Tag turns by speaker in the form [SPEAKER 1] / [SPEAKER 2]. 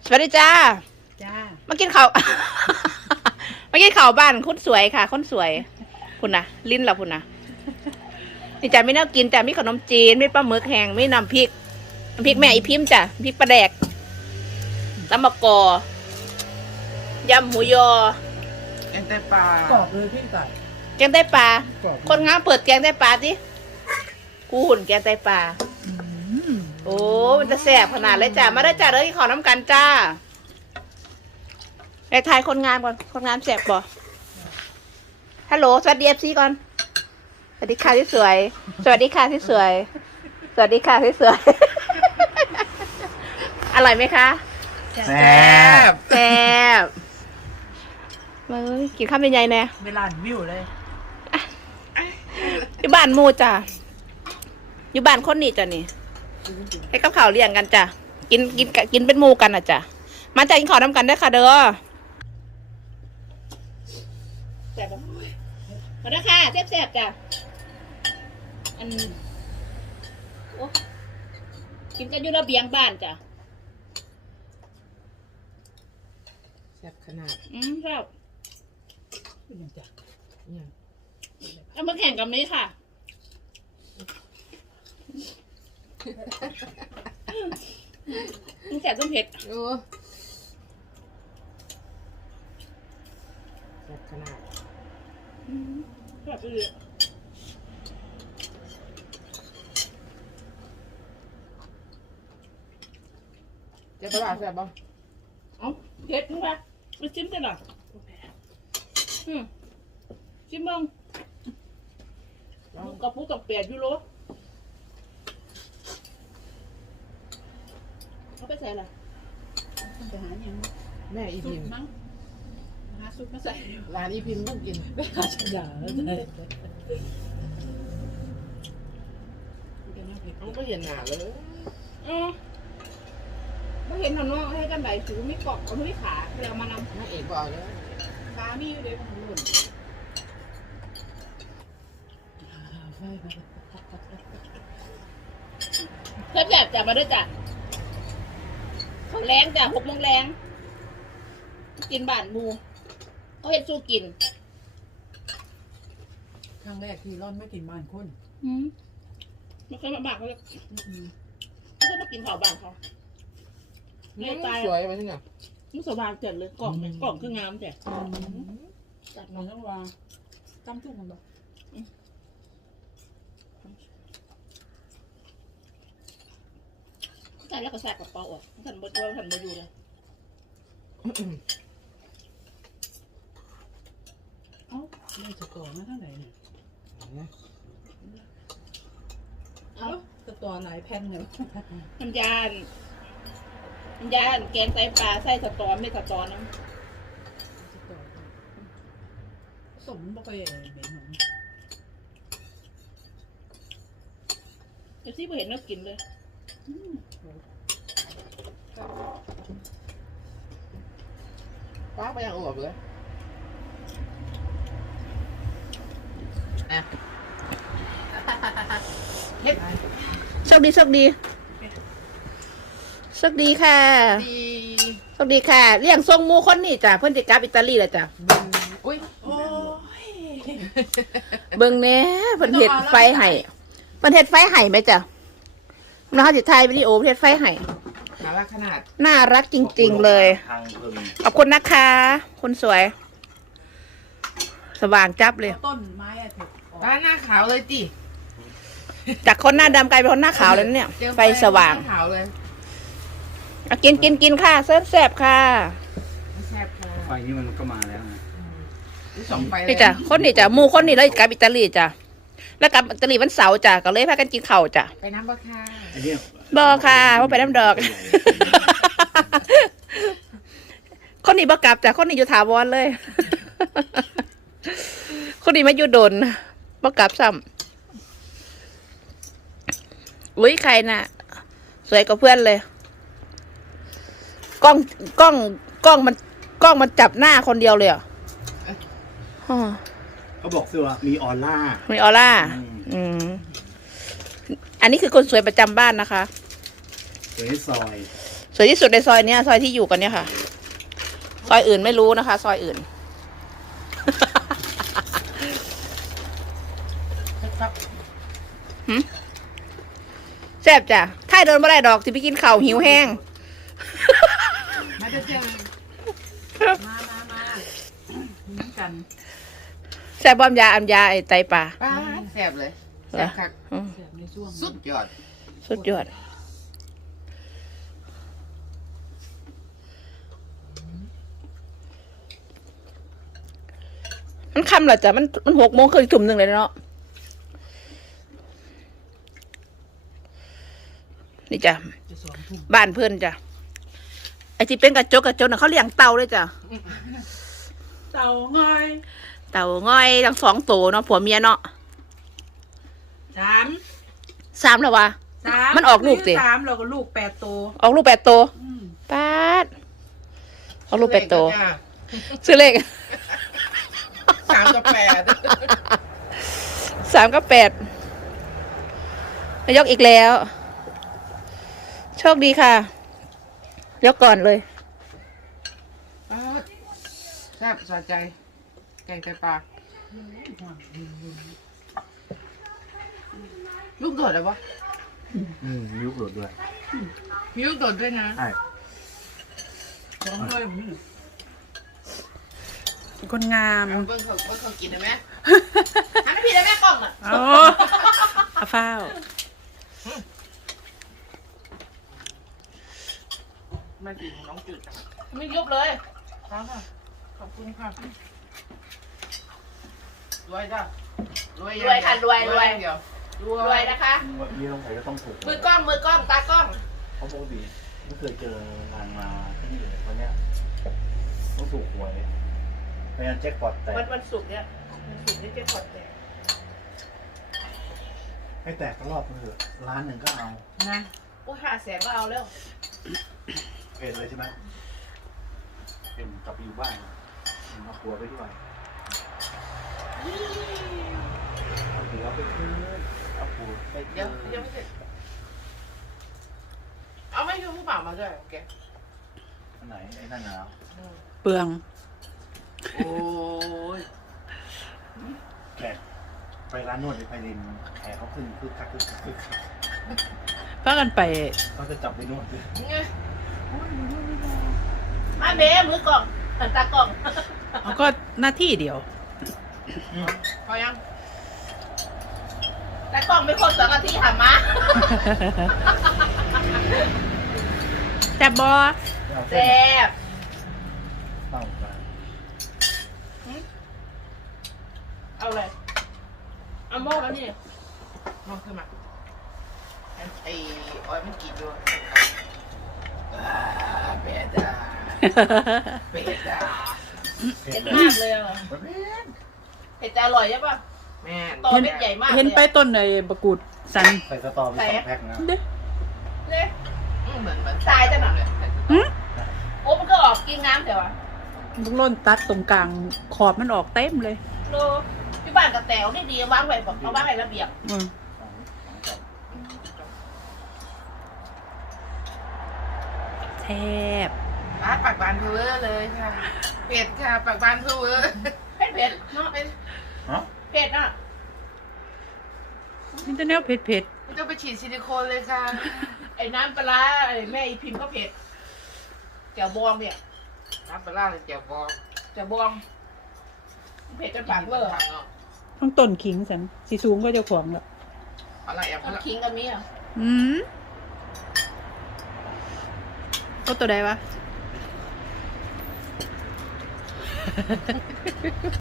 [SPEAKER 1] สวัสดีจ้า
[SPEAKER 2] จ้า
[SPEAKER 1] มากินข้าว มากินข้าวบ้านคนสวยค่ะคนสวยคุณนะลิ้นเราคุณนะนี่จ้าไม่น่ากินจ้ามีขนมจีนมีปลาหมึกแห้งมีน้ำพริกแม่อีพิมพ์จ้ะพริกปลาแดกตำมะกอยำหมูยอ
[SPEAKER 3] แกงไตปลาก
[SPEAKER 2] รอบเลยพี่ไก่
[SPEAKER 1] แกงไตปลาคนงามเปิดแกงไตปลาดิกูหุ่นแกงไตปลาโอ้มันจะแสบขนาดเลยจ้ามาได้จ้าเลยขอน้ำกันจ้าไอ้ทายคนงานก่อนคนงานแสบบ่ฮัลโหลสวัสดีFCก่อนสวัสดีค่ะที่สวยสวัสดีค่ะที่สวยสวัสดีค่ะที่สวย อร่อยไหมคะ
[SPEAKER 3] แซ่บ
[SPEAKER 1] แซ่บมากินข้าวเป็นไงแน่
[SPEAKER 2] เวลาวิวเลย
[SPEAKER 1] อยู่บ้านหมูจ้ะอยู่บ้านคนนี้จ้ะนี่ให้กับข้าวเลี้ยงกันจ้ะกินเป็นหมูกันนะจ้ะมาจ้ะกินข้าวน้ำกันได้ค่ะเด้อแซ่บมาเด้อค่ะแซ่บๆจ้ะอันโอ้กินกันอยู่ระเบียงบ้านจ้ะ
[SPEAKER 3] แซ่บขนาด
[SPEAKER 1] ครับ
[SPEAKER 2] อย่างจ้ะ
[SPEAKER 3] เนี่ย
[SPEAKER 1] เอามาแข่งกับนี้ค่ะมันแสบต้มเผ็ด
[SPEAKER 3] โอ้แซ่บขนาด
[SPEAKER 1] แบบอือ
[SPEAKER 3] เจ๊ตลาดแซ่บป่ะ
[SPEAKER 1] เอาเผ็ดมั้งปะมาชิมกันหน่อยชิมบ้างกระปุกตก8 ยูโรเขาไปใส่อะไร
[SPEAKER 2] ไปหาอย่าง
[SPEAKER 3] แม่อี
[SPEAKER 2] ซุ
[SPEAKER 3] พิ
[SPEAKER 2] ป
[SPEAKER 3] ม
[SPEAKER 2] มั้งหาซุปมาใส่
[SPEAKER 3] ร้านอีพิมต้องกิน
[SPEAKER 2] ไปหาฉันด่าแล้วใช่
[SPEAKER 3] มันก็เห็นหนาเลย
[SPEAKER 1] ไม่เห็นหน้องให้กันไหนถือไม่กรอบเอาไม่ขาเดี๋ยวมานำ
[SPEAKER 3] น้าเอกบอกเลย
[SPEAKER 2] ขามีอยู่เลยของหล่น
[SPEAKER 1] แซ่บๆจ้ะมาด้วยจ้ะเขาแรงจ้ะ6 โมงแรงกินบ้านมูเขาเห็นสู้กิน
[SPEAKER 2] ครั้งแรกที่ร่อนไม่กินบ้านคน
[SPEAKER 1] ไม่เคยมาบ้านเขาเลยไม่เคยมากินเผาบ้านเขาไม่ตาย
[SPEAKER 3] สวยไปที่ไหน
[SPEAKER 1] มุสบายเจ็ดเลยกล่องคืองามแต่จัด
[SPEAKER 2] เราต้องวางจำทุกคนบอก
[SPEAKER 1] ใส่แล้วก็ใส่กระเป๋าอ่ะท่านบดว่าท่านบดอยู่เลย
[SPEAKER 2] เอ้าไม่จะต่อมาเท่าไหร่เนี่ย เอ้าจะต่อหลายแผ่นเนี่ย
[SPEAKER 1] น้ำยานแกงไตปลาใส่สตอไม่สตอนะ
[SPEAKER 2] จะต่อสมบ่เคยเห็นหนู
[SPEAKER 1] เดี๋ยวซี่พอเห็นแล้วกินเลย
[SPEAKER 3] ป้าไปยังอวบเลย
[SPEAKER 1] โชคดีค่ะโชคดีค่ะเลี้ยงทรงมูคนนี่จ้ะเพื่อนจะกลับอิตาลีแหละจ้ะ
[SPEAKER 3] อุ้ย
[SPEAKER 2] โอ้ย
[SPEAKER 1] เบิ่งแหน่เพิ่นเฮ็ดไฟให้เพิ่นเฮ็ดไฟให้ไหมจ้ะน้องสิถ่ายวิดีโอเฮ็ดไฟให้
[SPEAKER 3] น่ารักขนาด
[SPEAKER 1] น่ารักจริงๆเลยขอบคุณนะคะคนสวย สว่างจับเลย
[SPEAKER 2] ต้นไม้อะถูกออก
[SPEAKER 3] ร้านหน้าขาวเลยจิ
[SPEAKER 1] จากคนหน้าดำกลายเป็นคนหน้าขาวแล้วเนี่ย ไฟสว่าง
[SPEAKER 3] หน้ขาวเลย
[SPEAKER 1] เอากินค่ะแซ่บค่ะ
[SPEAKER 3] แซ่บค่ะ
[SPEAKER 4] ไฟนี่มันก็มาแล้วนะ
[SPEAKER 3] นี่สองไฟเลย
[SPEAKER 1] นี่จ้ะคนนี่จ้ะหมู่คนนี่เลยกลับอิตาลีจ้ะแล้วกลับอิตาลีวันเสาร์จ้ะก็เลยพากันกินข้าวจ้ะ
[SPEAKER 3] ไปน้ำปลาค่ะ
[SPEAKER 4] ไอ้เนี่ย
[SPEAKER 1] บ่ค่ะว่าไปน้ำดอก คนนี้บ่กลับจ้ะคนนี้อยู่ถาวรเลย คนนี้มาอยู่ดนบ่กลับซ้ำอุ้ยใครน่ะ สวยกว่าเพื่อนเลยกล้องมันจับหน้าคนเดียวเลยเหรออ๋อ
[SPEAKER 4] เขาบอกสิว่ามีออร่า
[SPEAKER 1] มีออร่า อันนี้คือคนสวยประจำบ้านนะคะ
[SPEAKER 4] สวยในซอย
[SPEAKER 1] สวยที่สุดในซอยเนี้ยซอยที่อยู่กันเนี่ยค่ะ ซอยอื่นไม่รู้นะคะ ซอยอื่น แซ่บจ้ะถ้าเดินไม่ได้ดอกจะไปกินข้าวหิวแห้ง
[SPEAKER 3] มาเจอ
[SPEAKER 2] มาน้ำกัน
[SPEAKER 1] แซ่บบอมยาอัมยาไอไตปลา
[SPEAKER 3] ป้าแซ่บเลยแซ่บคัก
[SPEAKER 1] อืม
[SPEAKER 2] เสียบในช่วง
[SPEAKER 3] สุดยอด
[SPEAKER 1] สุดยอดมันคำเหรอจ้ะมัน6 โมงครึ่งทุ่มหนึ่งเลยเนาะนี่จ้ะ
[SPEAKER 2] จะสองทุ่ม
[SPEAKER 1] บ้านเพื่อนจ้ะไอที่เป็นกระจกน่ะเขาเลี้ยงเต่าเลยจ้ะ
[SPEAKER 2] เต่าง่อย
[SPEAKER 1] เต่าง่อยทั้ง2 ตัวเนาะผัวเมียเนาะ
[SPEAKER 2] 3
[SPEAKER 1] 3แล้ววะ
[SPEAKER 2] 3
[SPEAKER 1] มันออกลูกสิ
[SPEAKER 2] 3เราก็ลูก8 ตัว
[SPEAKER 1] ออกลูก8 ตัว
[SPEAKER 2] อืม
[SPEAKER 1] ป๊าดออกลูก8 ตัวซื้อเลข
[SPEAKER 3] 3 กับ
[SPEAKER 1] 3 กับ 8นายกอีกแล้ว โชคดีค่ะ ยกก่อนเลย
[SPEAKER 3] 8ป้าแซ่บสะใจแกงไตปลาลูกโดดเลยวะ
[SPEAKER 4] มีลูกโดดด้วย
[SPEAKER 3] มีลูกโดดด้วยนะ
[SPEAKER 4] ใช่
[SPEAKER 2] สองเลยผมคนงาม
[SPEAKER 3] เบิ้งเขากินได้ไหมหันไปพี่ได้ไหมกล้องอ่ะ
[SPEAKER 2] โอ้อาฟ้าว
[SPEAKER 3] ไม่กินของน้องจืด
[SPEAKER 1] ไม่ยุบเลย
[SPEAKER 3] ครับค่ะขอบคุณค่ะรวยจ้ะรวย
[SPEAKER 1] รวยค่ะรวย
[SPEAKER 3] เดียว
[SPEAKER 1] รวยนะคะ
[SPEAKER 4] วันนี้ต้องใส่ก็ต้องถูก
[SPEAKER 1] มือกล้องตากล้อง
[SPEAKER 4] เพราะปกติไม่เคยเจองานมาที่นี่เลยวันเนี้ยต้องถูกหวยพยายามแจ็คพอตแต่
[SPEAKER 1] วันศุกร์เนี่ยวันศุกร์นี่เจ๊ขอดแต่
[SPEAKER 4] ให้แตกก็รอบนึงเถอะร้านหนึ่งก็เอา
[SPEAKER 3] นะ
[SPEAKER 1] โอ้ย500,000ก็เอาแล้ว
[SPEAKER 4] เป็นเลยใช่ไหมเป็นกลับไปอยู่บ้านเอาครัวไปด้วยเอาครัวไปคืนเอาครัวไปคืน
[SPEAKER 3] เดี๋ยวไม่เสร็จเอาไม่คือผู้บ่าวมาด้วยโอเค
[SPEAKER 4] อันไหนไอ้นั่นนะ
[SPEAKER 2] เปลือง
[SPEAKER 3] โอ้ย
[SPEAKER 4] แขกไปร้านนวดในไพรินแขกเขาขึ้นคึกคักคึกคักคึกคัก
[SPEAKER 2] พากันไป
[SPEAKER 4] เขาจะจับไปนวดเลย
[SPEAKER 3] นี่ไง
[SPEAKER 1] มาเบ้มือกล้องตากล้อง
[SPEAKER 2] เอาก็หน้าที่เดียว
[SPEAKER 3] พอยัง
[SPEAKER 1] ตากล้องไม่ครบ2 นาทีหามา
[SPEAKER 2] แซ่บบอ
[SPEAKER 4] เอาเส้น
[SPEAKER 1] แซ่บ
[SPEAKER 4] เต้ากัน
[SPEAKER 1] เอาเลยเอาหม้อมานี่
[SPEAKER 3] มองขึ้นมาไอ้ออยมันกินด้วยเบ็ดอ่ะเบ็ดอ่ะ
[SPEAKER 1] เผ็ดมากเลยอ่ะเผ็ดจะอร่อยใช่ปะ
[SPEAKER 3] แม่
[SPEAKER 1] ตอเม็ดใหญ่มากเลย
[SPEAKER 2] เห็นไปต้นในบะกูดสัน
[SPEAKER 4] ใส่สตอไป2 แพ็คนะ
[SPEAKER 2] เด้
[SPEAKER 1] เนี่ย
[SPEAKER 3] เหมือน
[SPEAKER 1] ตายจังหน่ะ
[SPEAKER 2] หืม
[SPEAKER 1] โอ้มันก็ออกกินน้ำแต่ว่า
[SPEAKER 2] ลูกล่นตัดตรงกลางขอบมันออกเต็มเลย
[SPEAKER 1] โลที่บ้านกับแต๋วนี่ดีวางไว้บอกเอาวางไว้ระเบียบ
[SPEAKER 2] อืมแทบ
[SPEAKER 3] ร้านปากบานเพอเลยค่ะเป็ดค่ะปากบานเพอ
[SPEAKER 1] เผ็ดเนาะ
[SPEAKER 4] ฮะ
[SPEAKER 1] เผ็ดอ่ะ
[SPEAKER 2] มันจะแนวเผ็ด
[SPEAKER 3] ไม่ต้องไปฉีดซิลิโคนเลยค่ะ
[SPEAKER 1] ไอ้น้ำปลาร้าไอ้แม่อีพิมพ์ก็เผ็ดแจ่วบองเนี่ย
[SPEAKER 3] น้ำปลาร้าเลยเจียวบอง
[SPEAKER 1] แจ่วบองเผ็ดจนปากเวอร์
[SPEAKER 2] ๆต้องต้นขิงสันสีสูงก็เจะขวางแล้ว
[SPEAKER 3] อะไรอ่ะ
[SPEAKER 1] ต้องขิงกับมีอ่ะ
[SPEAKER 2] อืมเอาตัวใดวะ